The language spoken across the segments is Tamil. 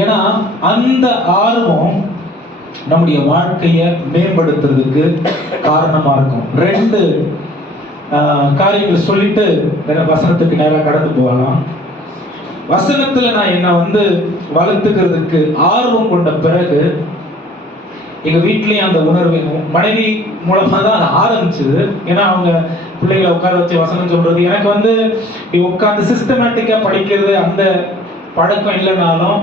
ஏன்னா அந்த ஆர்வம் நம்முடைய வாழ்க்கையை மேம்படுத்துறதுக்கு காரணமா இருக்கும். 2 காரியங்கள் சொல்லிட்டு வசனத்துக்கு நேராக கடந்து போகலாம். வசனத்துல நான் என்ன வளர்த்துக்கிறதுக்கு ஆர்வம் கொண்ட பிறகு எங்க வீட்லயும் அந்த உணர்வு மனைவி மூலமா தான் அது ஆரம்பிச்சது. ஏன்னா அவங்க பிள்ளைகளை உட்கார வச்சு வசனம் சொல்றது, எனக்கு உட்காந்து சிஸ்டமேட்டிக்கா படிக்கிறது அந்த பழக்கம் இல்லைனாலும்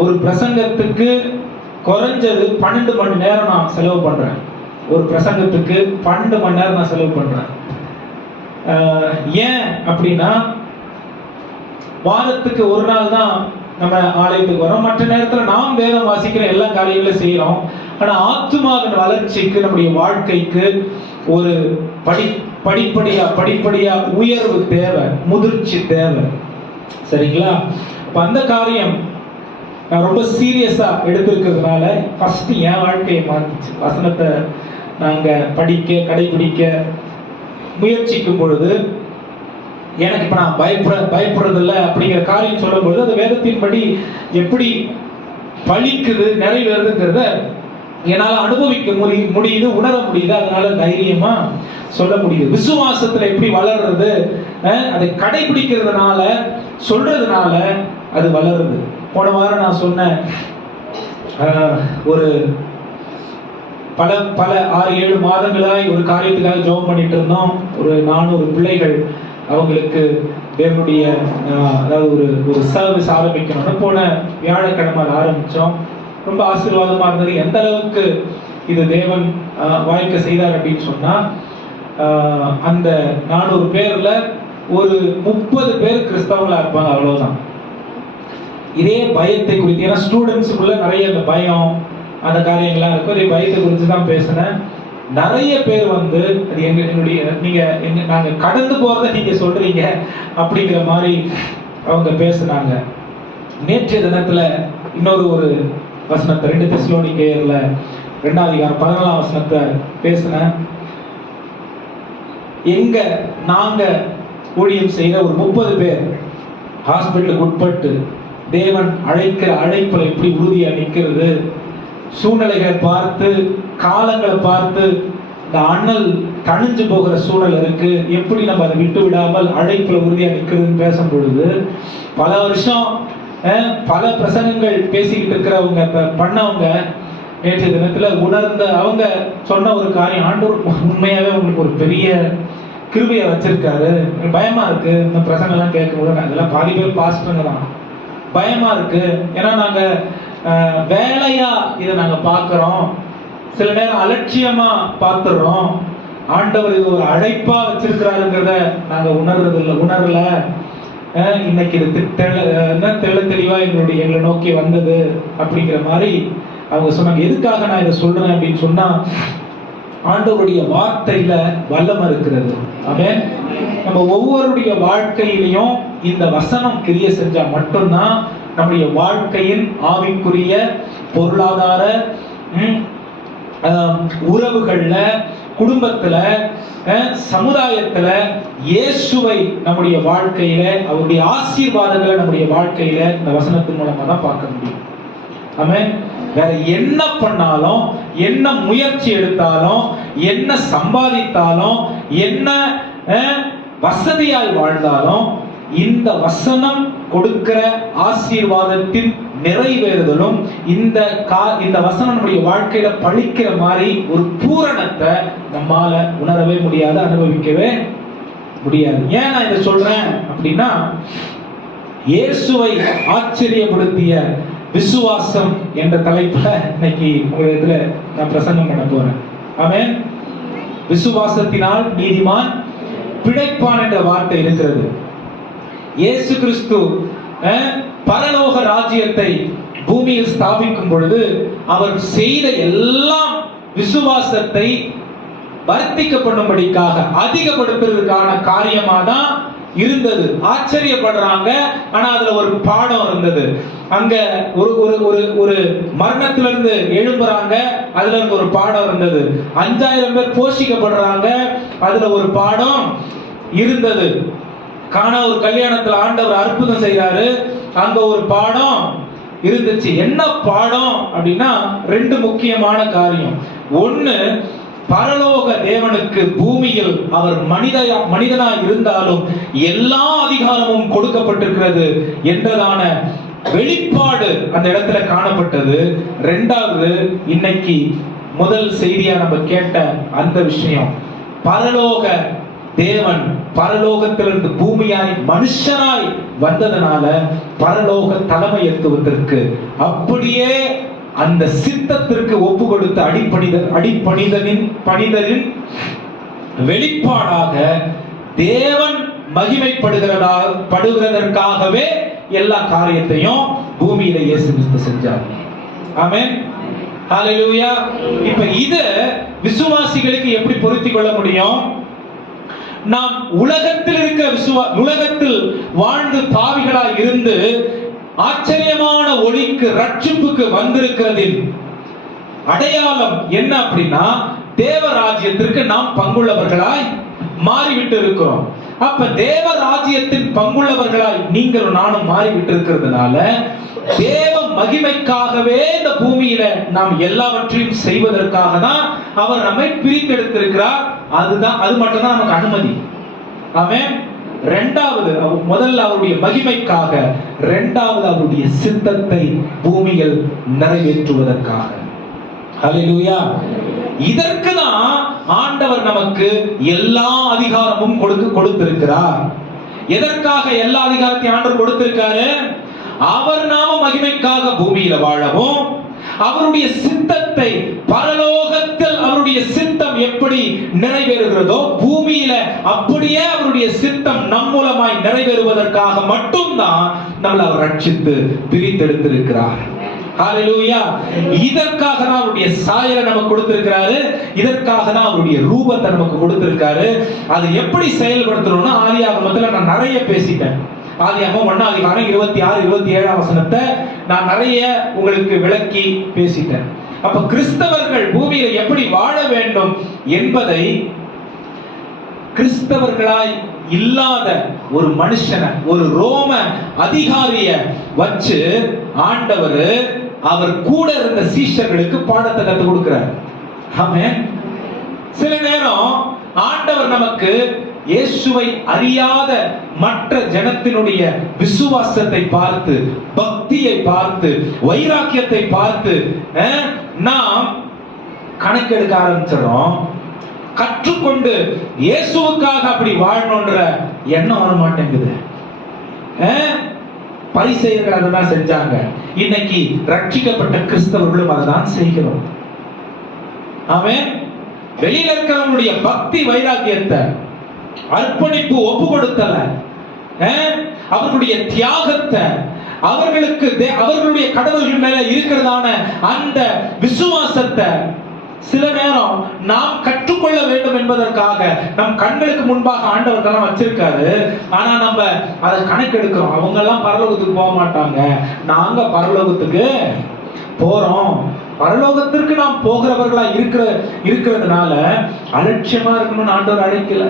ஒரு பிரசங்கத்துக்கு குறைஞ்சது 12 மணி நேரம் நான் செலவு பண்றேன். ஒரு பிரசங்கத்துக்கு 12 மணி நேரம் நான் செலவு பண்றேன். ஏன் அப்படின்னா, வாரத்துக்கு ஒரு நாள் தான் நம்ம ஆலயத்துக்கு வரோம். மற்ற நேரத்தில் நாம் வேதம் வாசிக்கிற எல்லா காரியங்களும் செய்யறோம். ஆனா ஆத்துமாவின் வளர்ச்சிக்கு, நம்முடைய வாழ்க்கைக்கு ஒரு படிப்படியா உயர்வு தேவை, முதிர்ச்சி தேவை. சரிங்களா? அந்த காரியம் நான் ரொம்ப சீரியஸா எடுத்திருக்கிறதுனால ஃபர்ஸ்ட் என் வாழ்க்கையை மாற்றிச்சு. வசனத்தை நாங்க படிக்க கடைபிடிக்க முயற்சிக்கும் பொழுது எனக்கு இப்ப நான் பயப்படுறது இல்லை அப்படிங்கிற காரியம் சொல்லும் பொழுது அது வேதத்தின்படி எப்படி பலிக்குது, நிறைவேறுதுங்கிறத என்னால் அனுபவிக்க முடியுது, உணர முடியுது. அதனால தைரியமா சொல்ல முடியுது. விசுவாசத்துல எப்படி வளர்றது, அதை கடைபிடிக்கிறதுனால சொல்றதுனால அது வளருது. போன வாரம் நான் சொன்னேன், ஒரு பல 6-7 மாதங்களாய் ஒரு காரியத்துக்காக ஜெபம் பண்ணிட்டு இருந்தோம். ஒரு 400 பிள்ளைகள், அவங்களுக்கு தேவனுடைய அதாவது ஒரு சர்வீஸ் ஆரம்பிக்கணும்னு போன வியாழக்கிழமை ஆரம்பிச்சோம். ரொம்ப ஆசீர்வாதமா இருந்தது. எந்த அளவுக்கு இது தேவன் வாய்க்க செய்தார் அப்படின்னு சொன்னா, அந்த 400 பேர்ல ஒரு 30 பேர் கிறிஸ்தவங்களா இருப்பாங்க, அவ்வளவுதான். இதே பயத்தை குறித்து, ஏன்னா ஸ்டூடெண்ட்ஸுக்குள்ள நிறைய அந்த பயம் அந்த காரியங்கள்லாம் இருக்கும். இதே பயத்தை குறித்து தான் பேசினேன். நிறைய பேர் அது எங்களுடைய நாங்க கடந்து போறதை நீங்க சொல்றீங்க அப்படிங்கிற மாதிரி அவங்க பேசுனாங்க. நேற்றைய தினத்துல ஒரு வசனத்தை 2 தெசலோனிக்கேயர்ல 2ஆம் அதிகாரம் 14ஆம் வசனத்தை பேசினேன். நாங்க ஊழியம் செய்யற ஒரு 30 பேர் ஹாஸ்பிட்டலுக்கு உட்பட்டு தேவன் அழைக்கிற அழைப்புல எப்படி உறுதியா நிக்கிறது, சூழ்நிலைகளை பார்த்து காலங்களை பார்த்து இந்த அண்ணல் தணிஞ்சு போகிற சூழல் இருக்கு, எப்படி நம்ம அதை விட்டு விடாமல் அழைப்புல உறுதியா நிக்கிறதுன்னு பேசும் பொழுது, பல வருஷம் பல பிரசங்கங்கள் பேசிக்கிட்டு இருக்கிறவங்க பண்ணவங்க நேற்றைய தினத்துல உணர்ந்த அவங்க சொன்ன ஒரு காரியம், ஆண்டவர் உண்மையாவே உங்களுக்கு ஒரு பெரிய கிருபையை வச்சிருக்காரு. பயமா இருக்கு இந்த பிரசங்கம் எல்லாம் கேட்கும்போது, அதெல்லாம் பாதி பேர் பாஸ்டருங்க தான். பயமா இருக்கு, ஏன்னா நாங்க வேலையா இதை நாங்க பார்க்கிறோம், சில நேரம் அலட்சியமா பார்த்துடுறோம். ஆண்டவர் இது ஒரு அழைப்பா வச்சிருக்கிறாருங்கிறத நாங்க உணரல. இன்னைக்கு இது தெள்ள தெளிவா எங்களை நோக்கி வந்தது அப்படிங்கிற மாதிரி அவங்க சொன்னாங்க. எதுக்காக நான் இதை சொல்றேன் அப்படின்னு சொன்னா, ஆண்டவருடைய வார்த்தையில வல்லமை இருக்கிறது. ஆமென். நம்ம ஒவ்வொருடைய வாழ்க்கையிலையும் இந்த வசனம் கிரியை செஞ்சா மட்டும்தான் நம்முடைய வாழ்க்கையின் ஆவிக்குரிய, பொருளாதார, உறவுகள்ல, குடும்பத்துல, சமுதாயத்துல இயேசுவை நம்முடைய வாழ்க்கையில, அவருடைய ஆசீர்வாதங்களை நம்முடைய வாழ்க்கையில இந்த வசனத்தின் மூலமா தான் பார்க்க முடியும். ஆமென். வேற என்ன பண்ணாலும், என்ன முயற்சி எடுத்தாலும், என்ன சம்பாதித்தாலும், என்ன வசதியாய் வாழ்ந்தாலும், இந்த வசனம் கொடுக்கிற ஆசீர்வாதத்தின் நிறைவேறுதலும், இந்த வசனம் நம்முடைய வாழ்க்கையில பழிக்கிற மாதிரி ஒரு பூரணத்தை நம்மால உணரவே முடியாது, அனுபவிக்கவே முடியாது. ஏன் நான் இதை சொல்றேன் அப்படின்னா, இயேசுவை ஆச்சரியப்படுத்திய விசுவாசம் என்ற தலைப்புல இன்னைக்கு உங்களிடத்துல நான் பிரசங்கம் பண்ண போறேன். ஆமென். விசுவாசத்தினால் நீதிமான் பிழைப்பான் என்ற வார்த்தை இருக்கிறது. இயேசு கிறிஸ்து பரலோக ராஜ்யத்தை பூமியில் ஸ்தாபிக்கும் பொழுது அவர் செய்த எல்லாம் விசுவாசத்தை வர்த்திக்கப்படும்படிக்காக, அதிகப்படுத்துறதுக்கான காரியமா தான் இருந்தது. ஆச்சரியப்படுறாங்க. ஆனா அதுல ஒரு பாடம் இருந்தது. அங்க ஒரு மரணத்திலிருந்து எழும்புறாங்க, அதுல இருந்து ஒரு பாடம் இருந்தது. 5000 பேர் போஷிக்கப்படுறாங்க, அதுல ஒரு பாடம் இருந்தது. கானா ஒரு கல்யாணத்துல ஆண்டவர் அற்புதம் செய்யறாரு, அங்க ஒரு பாடம் இருந்துச்சு. என்ன பாடம் அப்படின்னா ரெண்டு முக்கியமான காரியம். ஒண்ணு, பரலோக தேவனுக்கு பூமியில் அவர் மனிதனாய் இருந்தாலும் எல்லா அதிகாரமும் கொடுக்கப்பட்டிருக்கிறது என்றதான வெளிப்பாடு அந்த இடத்துல காணப்பட்டது. ரெண்டாவது, இன்னைக்கு முதல் செய்தியா நம்ம கேட்ட அந்த விஷயம், பரலோக தேவன் பரலோகத்திலிருந்து பூமியாய் மனுஷனாய் வந்ததனால பரலோக தலைமைத்துவத்திற்கு அப்படியே அந்த சித்தத்திற்கு ஒப்பு கொடுத்த பணிதரின் வெளிப்பாடாக தேவன் மகிமைப்படுகிறதற்காகவே எல்லா காரியத்தையும் பூமியில இயேசு கிறிஸ்து செஞ்சார். ஆமென், ஹalleluya. இப்ப இது விசுவாசிகளுக்கு எப்படி பொருத்திக் கொள்ள முடியும்? நாம் உலகத்தில் உலகத்தில் வாழ்ந்து பாவிகளாய் இருந்து ஆச்சரியமான ஒளிக்கு ரட்சிப்புக்கு வந்திருக்கிறதின் அடையாளம் என்ன அப்படின்னா, தேவராஜ்யத்திற்கு நாம் பங்குள்ளவர்களாய் மாறிவிட்டு இருக்கிறோம். அப்ப தேவராஜ்யத்தின் பங்குள்ளவர்களாய் நீங்களும் நானும் மாறிவிட்டு இருக்கிறதுனால தேவ மகிமைக்காகவே இந்த பூமியில நாம் எல்லாவற்றையும் செய்வதற்காக தான் அவர் நம்மை பிரித்தெடுத்திருக்கிறார். அது மட்டும்தான் நமக்கு அனுமதி. ஆமென். இரண்டாவது, முதல்ல அவருடைய மகிமைக்காக, இரண்டாவது அவருடைய சித்தத்தை பூமியில் நிறைவேற்றுவதற்காக. ஹல்லேலூயா. இதற்கு தான் ஆண்டவர் நமக்கு எல்லா அதிகாரமும் கொடுத்திருக்கிறார். எதற்காக எல்லா அதிகாரத்தையும் ஆண்டவர் கொடுத்திருக்காரு? அவர் நாம மகிமைக்காக பூமியில வாழவும், அவருடைய சித்தத்தை பரலோகத்தில் அவருடைய சித்தம் எப்படி நிறைவேறுகிறதோ பூமியில அப்படியே அவருடைய சித்தம் நம் மூலமாய் நிறைவேறுவதற்காக மட்டும்தான் நம்மளை அவர் ரட்சித்து பிரித்தெடுத்திருக்கிறார். ஹalleluya. இதற்காக தான் அவருடைய சாயலை நமக்கு கொடுத்திருக்கிறாரு. இதற்காக தான் அவருடைய ரூபத்தை நமக்கு கொடுத்திருக்காரு. அது எப்படி செயல்படுத்தணும்னா ஆதியாகமத்துல நான் நிறைய பேசிட்டேன். ஆதியாகமம் 1ஆம் அதிகாரம் 26, 27ஆம் வசனத்தை நான் நிறைய உங்களுக்கு விளக்கி பேசிட்டேன். அப்ப கிறிஸ்தவர்கள் பூமியில எப்படி வாழ வேண்டும் என்பதை கிறிஸ்தவர்களாய் இல்லாத ஒரு மனுஷனை, ஒரு ரோம அதிகாரிய வச்சு ஆண்டவர் அவர் கூட இருந்த சீஷர்களுக்கு பாடத்தை கற்றுக் கொடுக்கிறார். ஆமென். சில நேரம் ஆண்டவர் நமக்கு இயேசுவை அறியாத மற்ற ஜனத்தினுடைய விசுவாசத்தை பார்த்து, பக்தியை பார்த்து, வைராக்கியத்தை பார்த்து நாம் கணக்கெடுக்க ஆரம்பிச்சிடறோம். கற்றுக்கொண்டு இயேசுவுக்காக அப்படி வாழணும்ன்ற எண்ணம் வர மாட்டேங்குது. பரிசேயர்கள் அதான் செஞ்சாங்க. இன்னைக்கு ரட்சிக்கப்பட்ட கிறிஸ்தவர்களும் அதான் செய்கிறோம். ஆமென். வெளியில இருக்கிறவங்களுடைய பக்தி வைராக்கியத்தை, அர்ப்பணிப்பு, ஒப்பு கொடுத்தல, அவர்களுடைய தியாகத்தை, அவர்களுடைய கடவுள்கள் மேல இருக்கிறதான அந்த விசுவாசத்தை சில நேரம் நாம் கற்றுக்கொள்ள வேண்டும் என்பதற்காக நம் கண்களுக்கு முன்பாக ஆண்டவர் தான் வச்சிருக்காரு. ஆனா நம்ம அதை கணக்கெடுக்கிறோம். அவங்க எல்லாம் பரலோகத்துக்கு போக மாட்டாங்க, நாங்க பரலோகத்துக்கு போறோம். பரலோகத்திற்கு நாம் போகிறவர்களா இருக்கிறதுனால அலட்சியமா இருக்கணும்னு ஆண்டவர் அழைக்கல.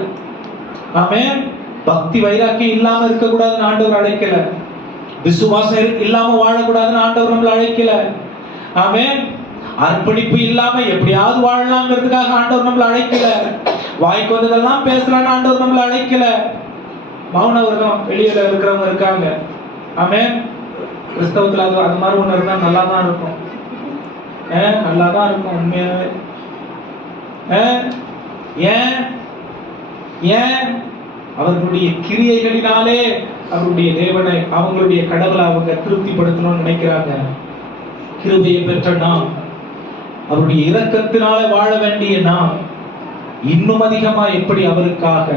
ஆமென். பக்தி வைராக்கியம் இல்லாம இருக்க கூடாதுன்னு ஆண்டவர் அழைக்கல. விசுவாசம் இல்லாம வாழக்கூடாதுன்னு ஆண்டவர் நம்மளை அழைக்கல. ஆமென். அர்ப்பணிப்பு இல்லாம எப்படியாவது வாழலாம்ங்கிறதுக்காக ஆண்டவர் நம்மளை அழைக்கல. வாய்க்கு வந்ததெல்லாம் பேசலான்னு ஆண்டவர் நம்மளை அழைக்கல. மௌனவர்தான் வெளியில இருக்கிறவங்க இருக்காங்க. ஆமென். கிறிஸ்தவத்துல அது மாதிரி ஒண்ணு இருந்தா நல்லா தான் இருக்கும். நல்லா தான் இருக்கும் உண்மையாவே. ஏன் அவர்களுடைய கிரியைகளினாலே அவருடைய தேவனை, அவங்களுடைய கடவுளை அவங்க திருப்திப்படுத்தணும்னு நினைக்கிறாங்க. கிருபையை பெற்ற நாம், அவருடைய இரக்கத்தினால வாழ வேண்டிய நாம் இன்னும் அதிகமா எப்படி அவருக்காக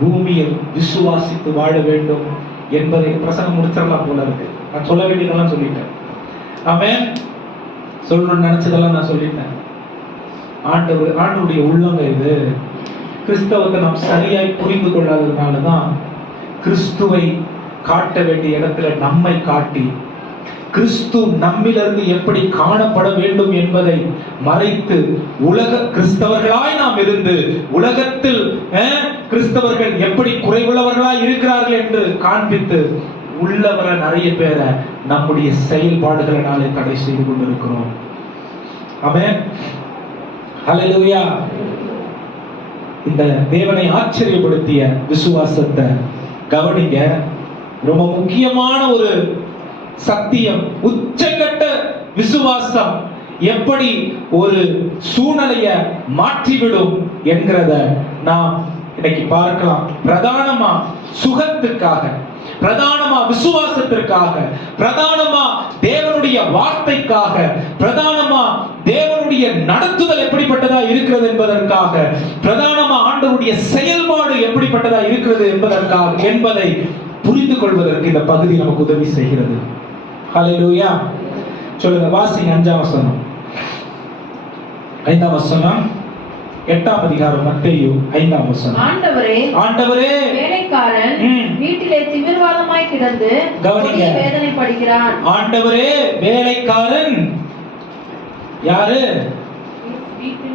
பூமியில் விசுவாசித்து வாழ வேண்டும் என்பதை பிரசங்கம் முடிச்சிடலாம் போல இருக்கு. நான் சொல்ல வேண்டியதெல்லாம் சொல்லிட்டேன். ஆமென். சொல்லணும்னு நினைச்சதெல்லாம் நான் சொல்லிட்டேன். ஆண்டவருடைய உள்ளங்க இது. கிறிஸ்தவத்தை நாம் சரியாய் புரிந்து கொள்ளாததுனாலதான் கிறிஸ்துவை காட்ட வேண்டிய இடத்துல நம்மை காட்டி, கிறிஸ்து நம்மிலிருந்து எப்படி காணப்பட வேண்டும் என்பதை மறைத்து, உலக கிறிஸ்தவர்களாய் நாம் இருந்து உலகத்தில் கிறிஸ்தவர்கள் எப்படி குறைவுள்ளவர்களாய் இருக்கிறார்கள் என்று காண்பித்து உள்ளவர நிறைய பேரை நம்முடைய செயல்பாடுகளினாலே தடை செய்து கொண்டிருக்கிறோம். ஆமென். ஹல்லேலூயா. இந்த தேவனை ஆச்சரியப்படுத்திய விசுவாசத்தை கவனிங்க. ரொம்ப முக்கியமான ஒரு சத்தியம். உச்சக்கட்ட விசுவாசம் எப்படி ஒரு சூழ்நிலைய மாற்றிவிடும் என்கிறத நாம் இன்னைக்கு பார்க்கலாம். பிரதானமா சுகத்துக்காக, பிரதானமா விசுவாசத்திற்காக, பிரதானமா தேவனுடைய வார்த்தைக்காக, பிரதானமா தேவனுடைய நடத்துதல் எப்படிப்பட்டதா இருக்கிறது என்பதற்காக, பிரதானமா ஆண்டவருடைய செயல்பாடு எப்படிப்பட்டதா இருக்கிறது என்பதை புரிந்து கொள்வதற்கு இந்த பகுதி நமக்கு உதவி செய்கிறது. ஹல்லேலூயா. சொல்லுங்க, வாசிங்க 5ஆம் வசனம். 5ஆம் வசனம் 8ஆம் அதிகாரம் மத்தேயு 5ஆம் வசனம். ஆண்டவரே வேலைக்காரன் வீட்டிலே திமிர்வாதமாய் கிடந்து வேதனைப்படுகிறான். ஆண்டவரே வேலைக்காரன் யாரு?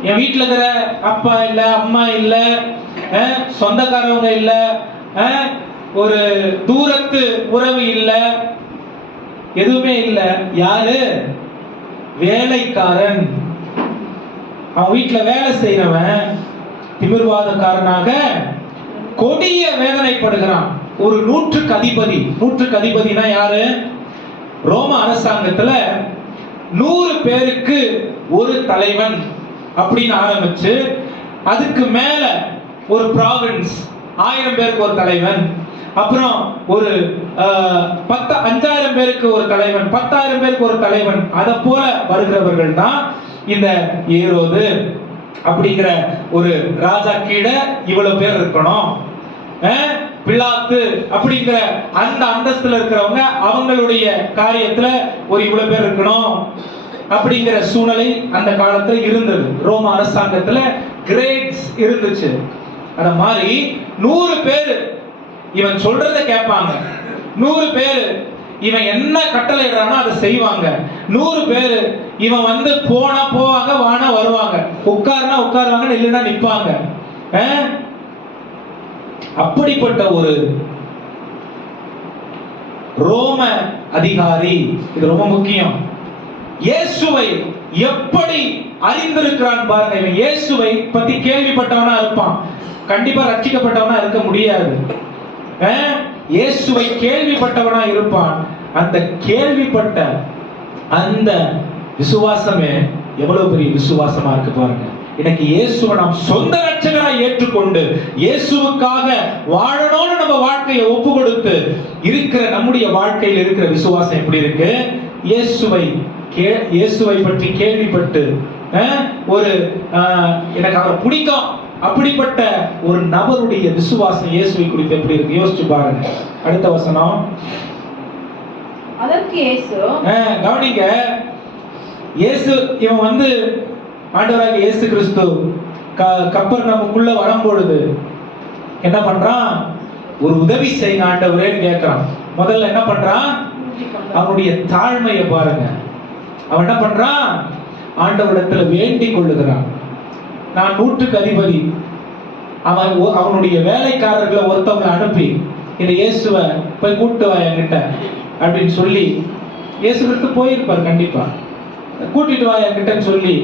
என் வீட்டுல இருக்கிற அப்பா இல்ல, அம்மா இல்ல, சொந்தக்காரவங்க இல்ல, ஒரு தூரத்து உறவு இல்ல, எதுவுமே இல்ல. யாரு? வேலைக்காரன். அவன் வீட்டுல வேலை செய்யறவன் திமிர்வாதக்காரனாக கொடிய வேதனைப்படுகிறான். ஒரு நூற்றுக்கு அதிபதி. நூற்றுக்கு அதிபதினா யாரு? ரோம அரசாங்கத்துல 100 பேருக்கு ஒரு தலைவன் அப்படின்னு ஆரம்பிச்சு, அதுக்கு மேல ஒரு ப்ராவின்ஸ் 1000 பேருக்கு ஒரு தலைவன், அப்புறம் ஒரு 5000 பேருக்கு ஒரு தலைவன், 10,000 பேருக்கு ஒரு தலைவன். அத போல வருகிறவர்கள் தான் இந்த ஏரோது அப்படிங்கிற ஒரு ராஜா கீழே இவ்வளவு பேர் இருக்கணும். பிலாத்து அப்படிங்கிற அந்த அந்தஸ்துல இருக்கிறவங்க அவங்களுடைய காரியத்துல ஒரு இவ்வளவு பேர் இருக்கணும் அப்படிங்கிற சூழ்நிலை அந்த காலத்துல இருந்தது. ரோம அரசாங்கத்துல கிரேட்ஸ் இருந்துச்சு. அத மாதிரி 100 பேர் இவன் சொல்றத கேட்பாங்க. 100 பேர் இவன் என்ன கட்டளை இடுறானோ அதை செய்வாங்க. 100 பேர் இவன் வந்து போனா போவாங்க, வானா வருவாங்க, உட்கார்னா உட்காருவாங்க, இல்லைன்னா நிப்பாங்க. அப்படிப்பட்ட ஒரு ரோம அதிகாரி. இது ரொம்ப முக்கியம். இயேசுவை எப்படி அறிந்திருக்கிறான் பாருங்க. இவன் இயேசுவை பத்தி கேள்விப்பட்டவனா இருப்பான், கண்டிப்பா ரட்சிக்கப்பட்டவனா இருக்க முடியாது. இயேசுவை கேள்விப்பட்டவனா இருப்பான். அந்த கேள்விப்பட்ட அந்த விசுவாசமே எவ்வளவு பெரிய விசுவாசமா இருக்கு பாருங்க. இன்னைக்கு இயேசுவை நாம் சொந்த ரட்சகராய் ஏற்றுக்கொண்டு இயேசுவுக்காக வாழணும்னு நம்ம வாழ்க்கையை ஒப்பு கொடுத்து இருக்கிற நம்முடைய வாழ்க்கையில் இருக்கிற விசுவாசம் எப்படி இருக்கு? இயேசுவை பற்றி கேள்விப்பட்டு ஒரு எனக்கு அவரை பிடிக்கும் அப்படிப்பட்ட ஒரு நபருடைய விசுவாசம் இயேசுவை குறித்து எப்படி இருக்கு யோசிச்சு பாருங்க. அடுத்த வசனம். அதற்கு இயேசு, கவனிங்க, இயேசு இவன் வந்து ஆண்டவராகிய இயேசு கிறிஸ்து கப்பர்நகூமுக்குள்ள வரும்பொழுது என்ன பண்றான்? ஒரு உதவி செய்ய ஆண்டவரேன்னு கேட்கிறான். முதல்ல என்ன பண்றான்? அவனுடைய தாழ்மையை பாருங்க. அவன் என்ன பண்றான்? ஆண்டவரிடத்துல வேண்டிக் கொள்ளுகிறான். நான் 100க்கு அதிபதி. அவனுடைய வேலைக்காரர்களை ஒருத்தவங்களை அனுப்பி இந்த இயேசுவை போய் கூட்டு வா என்கிட்ட அப்படின்னு சொல்லி, இயேசு கிறிஸ்து போயிருப்பார் கண்டிப்பா, கூட்டிட்டு வா என்கிட்ட சொல்லி,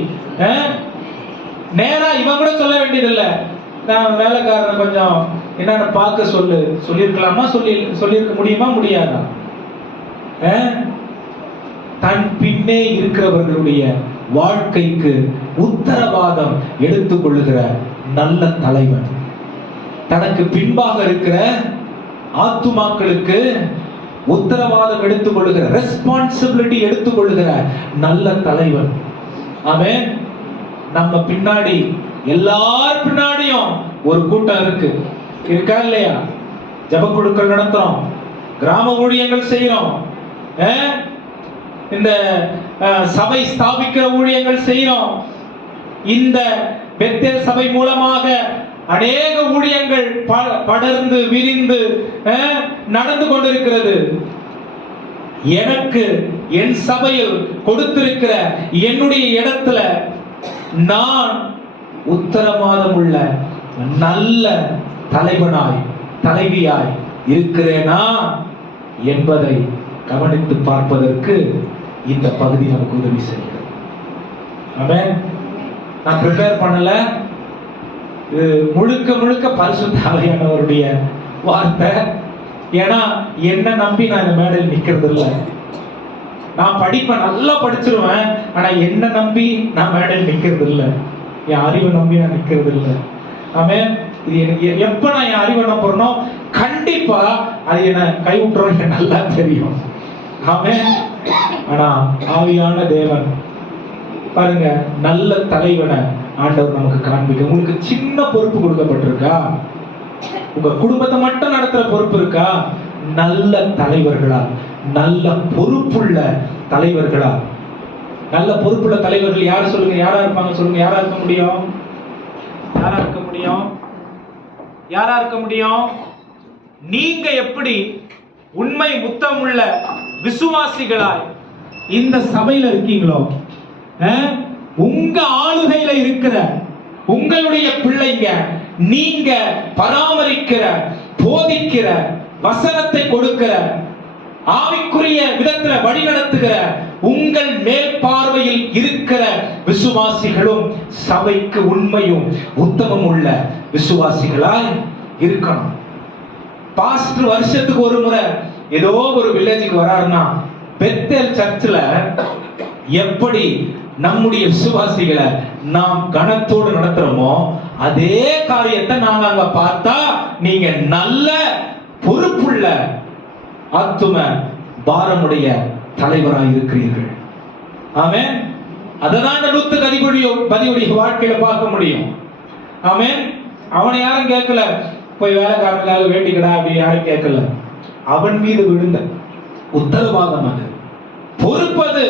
நேரா இவன் கூட சொல்ல வேண்டியதில்லை, நான் வேலைக்காரனை கொஞ்சம் என்னன்னு பார்க்க சொல்லியிருக்கலாமா? சொல்லியிருக்க முடியுமா? முடியாதா? தன் பின்னே இருக்கிறவர்களுடைய வாழ்க்கைக்கு உத்தரவாதம் எடுத்துக் கொள்ளுகிற நல்ல தலைவன், தனக்கு பின்பாக இருக்கிற ஆத்துமாக்களுக்கு உத்தரவாதம் எடுத்துக் கொள்ளுகிற, ரெஸ்பான்சிபிலிட்டி எடுத்துக் கொள்ளுகிற நல்ல தலைவன். ஆமென். நம்ம பின்னாடி, எல்லார் பின்னாடியும் ஒரு கூட்டம் இருக்கா இல்லையா? ஜெபக்குழுக்கள் நடத்துறோம், கிராம ஊழியங்கள் செய்யறோம், இந்த சபை ஸ்தாபிக்கிற ஊழியங்கள் செய்யறோம். இந்த பெத்தேல் சபை மூலமாக அநேக ஊழியங்கள் படர்ந்து விரிந்து நடந்து கொண்டிருக்கிறது. எனக்கு என் சபையில் கொடுத்திருக்கிற என்னுடைய இடத்துல நான் உத்தரவாதம் உள்ள நல்ல தலைவனாய் தலைவியாய் இருக்கிறேனா என்பதை கவனித்து பார்ப்பதற்கு இந்த பகுதி நமக்கு உதவி செய்கிறது. ஆமென். நான் ப்ரிப்பேர் பண்ணல, இது முழுக்க முழுக்க பரிசுத்த ஆவியானவருடைய வார்த்தை. ஏன்னா என்ன நம்பி நான் இந்த மேடையில் நிக்கிறது இல்லை. நான் படிப்பேன், நல்லா படிச்சிருவேன், ஆனா என்ன நம்பி நான் மேடையில் நிக்கிறது இல்லை. என் அறிவை நம்பி நான் நிக்கிறது இல்லை. ஆமென். இது எனக்கு எப்ப நான் என் அறிவை நம்புறனோ கண்டிப்பா அது என்ன கைவிட்டுறோம், எனக்கு நல்லா தெரியும். ஆமென். ஆனா ஆவியான தேவன் பாருங்க, நல்ல தலைவனை ஆண்டவர் நமக்கு காண்பிக்க. உங்களுக்கு சின்ன பொறுப்பு கொடுக்கப்பட்டிருக்கா? உங்க குடும்பத்தை மட்டும் நடத்துற பொறுப்பு இருக்கா? நல்ல தலைவர்களா, நல்ல பொறுப்புள்ள தலைவர்களா? நல்ல பொறுப்புள்ள தலைவர்கள் யாரு சொல்லுங்க? யாரா இருப்பாங்க சொல்லுங்க? யாரா இருக்க முடியும்? யாரா இருக்க முடியும்? யாரா இருக்க முடியும்? நீங்க எப்படி உண்மை முத்தமுள்ள விசுவாசிகளாய் இந்த சபையில இருக்கீங்களோ, உங்க ஆளுகையில இருக்கிற உங்களுடைய பிள்ளைங்க, நீங்க பராமரிக்கிற, போதிக்கிற, வசனத்தை கொடுக்கிற, ஆவிக்குரிய விதத்துல வழிநடத்துகிற உங்கள் மேற்பார்வையில் இருக்கிற விசுவாசிகளும் சபைக்கு உண்மையும் உத்தமம் உள்ள விசுவாசிகளாய் இருக்கணும். பாஸ்டர் வருஷத்துக்கு ஒரு முறை ஏதோ ஒரு வில்லேஜுக்கு வராருன்னா, பெத்தேல் சர்ச்சில் எப்படி நம்முடைய விசுவாசிகளை நாம் கனத்தோடு நடத்துறோமோ அதே காரியத்தை நாங்க அங்க பார்த்தா நீங்க நல்ல பொறுப்புள்ள ஆத்தும பாரமுடைய தலைவராக இருக்கிறீர்கள். ஆமென். அததான் இந்த நூத்துக்கு அதிபதியுடைய வாழ்க்கையில பார்க்க முடியும். ஆமென். அவனை யாரும் கேட்கல, போய் வேலைக்காரனுக்காக வேண்டிக்கடா அப்படி யாரும் கேட்கல. அவன் மீது விழுந்த உத்தரவாதம் அது, பொறுப்பது.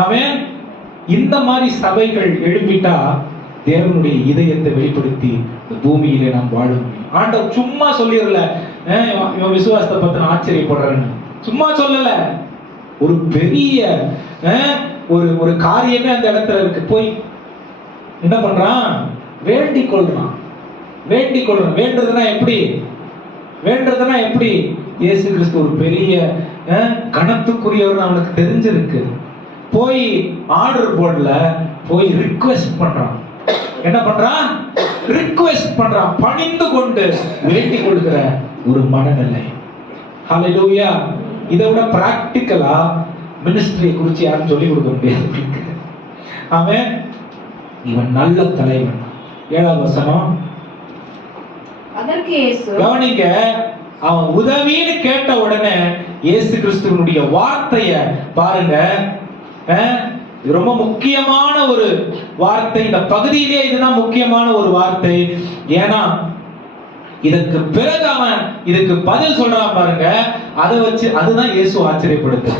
ஆமென். இந்த மாதிரி சபைகள் எழுப்பிட்டா தேவனுடைய இதயத்தை வெளிப்படுத்தி பூமியிலே நாம் வாழ முடியும். ஆண்டவர் சும்மா சொல்லிடல, இவன் விசுவாசத்தை பத்தி ஆச்சரியப்படுறேன்னு சும்மா சொல்லல. ஒரு பெரிய ஒரு காரியமே அந்த இடத்துல இருக்கு. போய் என்ன பண்றான்? வேண்டிக் கொள்றான். வேண்டிக் கொள்றான். வேண்டுறதுனா எப்படி? வேண்டுறதுனா எப்படி? இயேசு கிறிஸ்து ஒரு பெரிய கணத்துக்குரியவர் அவனுக்கு தெரிஞ்சிருக்கு. போய் ஆர்டர் போர்டுல போய் ரிக்வெஸ்ட் பண்றான். என்ன பண்றான்? ரிக்வெஸ்ட் பண்றான். பணிந்து கொண்டு வேண்டிக் கொள்கிற ஒரு மனநிலை. ஹல்லேலூயா. இதை விட பிராக்டிக்கலா மினிஸ்ட்ரியை குறித்து யாரும் சொல்லிக் கொடுக்க முடியாது. அவன் இவன் நல்ல தலைவன். 7வது வசனம். கவனிங்க, அவன் உதவின்னு கேட்ட உடனே இயேசு கிறிஸ்துவனுடைய வார்த்தைய பாருங்க. ரொம்ப முக்கியமான ஒரு வார்த்தை இந்த பகுதியிலே. இதுதான் முக்கியமான ஒரு வார்த்தை. ஏன்னா இதற்கு பிறகு அவன் இதுக்கு பதில் சொல்றான் பாருங்க. அதை வச்சு அதுதான் இயேசு ஆச்சரியப்படுத்து.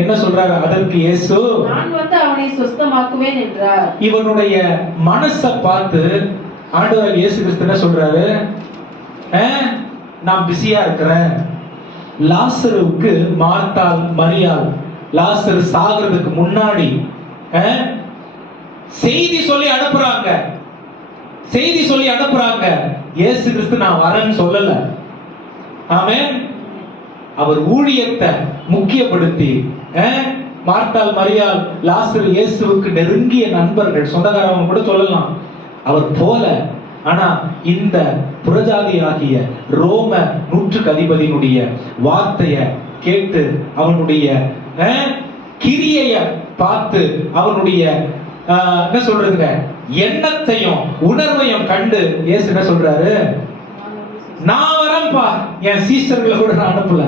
என்ன சொல்றாரு? அதற்கு இயேசு, நான் வந்து அவனை சுத்தமாக்குவேன் என்றார். இவனுடைய மனசை பார்த்து ஆண்டவர் இயேசு கிறிஸ்து என்ன சொல்றாரு? நான் பிஸியா இருக்கிறேன். லாசருவுக்கு மார்த்தாள் மரியாள் லாசரு சாகிறதுக்கு முன்னாடி செய்தி சொல்லி அனுப்புறாங்க. செய்தி சொல்லி அனுப்புறாங்க. இயேசு கிறிஸ்து நான் வரேன்னு சொல்லல. ஆமென். அவர் ஊழியத்தை முக்கியப்படுத்தி மார்த்தாள் மரியாள் லாசரு இயேசுவுக்கு நெருங்கிய நண்பர்கள், சொந்தக்காரங்க கூட சொல்லலாம். அவர் போல. ஆனா இந்த புறஜாதியாகிய ரோம நூற்றுக்கு அதிபதியினுடைய வார்த்தையை கேட்டு அவனுடைய கிரியைய பார்த்து அவனுடைய என்ன சொல்றதுங்க எண்ணத்தையும் உணர்வையும் கண்டு இயேசு என்ன சொல்றாரு? நான் வரேன்பா, என் சீஷர்களை கூட நான் அனுப்பல.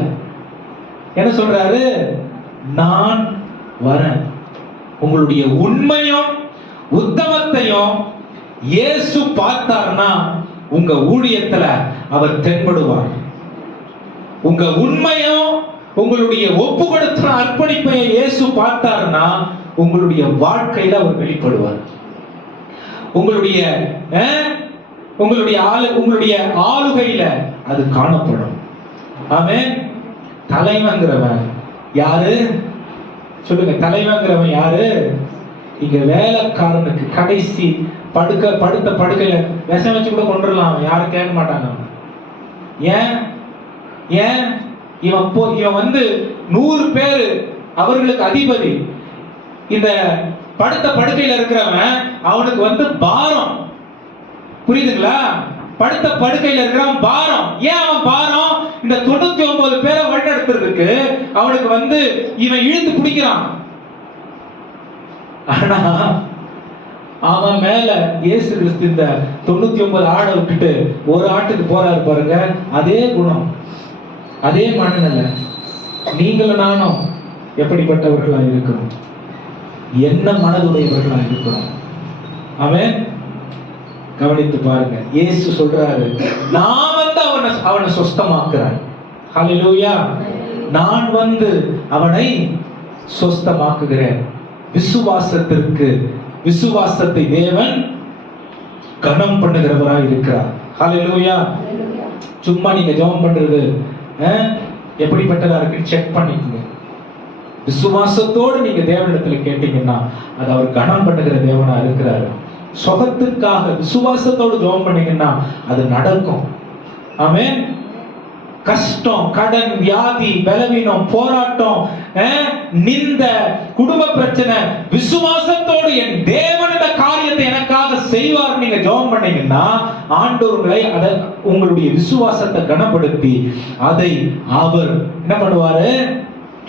என்ன சொல்றாரு? நான் வரேன். உங்களுடைய உண்மையும் உத்தமத்தையும் இயேசு பார்த்தார்னா உங்க ஊழியத்துல அவர் தென்படுவார். உங்க உண்மையும் உங்களுடைய ஒப்பு கொடுத்த அர்ப்பணிப்பை இயேசு பார்த்தார்னா உங்களுடைய வாழ்க்கையில அவர் வெளிப்படுவார். உங்களுடைய உங்களுடைய ஆளுகையில அது காணப்படும். ஆமென். தலைவங்கிறவன் யாரு சொல்லுங்க? தலைவங்கிறவன் யாரு? இங்க வேலைக்காரனுக்கு கடைசி படுத்த படுக்கையில விஷம் வச்சு கூட கொண்டுடலாம், யாரும் கேட்க மாட்டாங்க. ஏன்? ஏன் இவன் வந்து 100 பேர் அவர்களுக்கு அதிபதி. இந்த படுத்த படுக்கையில இருக்கிறவன் அவனுக்கு வந்து பாரம். புரியுதுங்களா? படுத்த படுக்கையில இருக்கிறவன் பாரம். ஏன் அவன் பாரம்? இந்த 99 பேரை வழிநடத்துறதுக்கு அவனுக்கு வந்து இவன் இழுத்து பிடிக்கிறான். ஆனா அவன் மேல இயேசு கிறிஸ்து இந்த 99 ஆடை விட்டுட்டு ஒரு ஆட்டுக்கு போறாரு பாருங்க. அதே குணம், அதே மனநிலை. நீங்களும் நானும் எப்படிப்பட்டவர்களா இருக்கிறோம்? என்ன மனதுடையவர்களா இருக்கிறோம்? அவன் கவனித்து பாருங்க. இயேசு சொல்றாரு, நான் வந்து அவனை சொஸ்தமாக்குறேன். ஹல்லேலூயா. நான் வந்து அவனை சொஸ்தமாக்குகிறேன். விசுவாசத்தை தேவன் கனம் பண்ணுகிறவராய் இருக்கிறார். ஹல்லேலூயா. சும்மா நீங்க ஜெபம் பண்றது எப்படிப்பட்டதா இருக்கு செக் பண்ணிக்கோங்க. விசுவாசத்தோடு நீங்க தேவனிடத்துல கேட்டீங்கன்னா அது அவர் கனம் பண்ணுகிற தேவனா இருக்கிறாரு. சுகத்திற்காக விசுவாசத்தோடு ஜெபம் பண்ணீங்கன்னா அது நடக்கும். ஆமென். கஷ்டம், கடன், வியாதி, பலவீனம், போராட்டம், நிந்த, குடும்ப பிரச்சனை, விசுவாசத்தோடு என் தேவன் இந்த காரியத்தை எனக்காக செய்வார் நீங்க ஜெபம் பண்ணீங்கன்னா ஆண்டவர்களை உங்களுடைய விசுவாசத்தை கனப்படுத்தி அதை அவர் என்ன பண்ணுவாரு?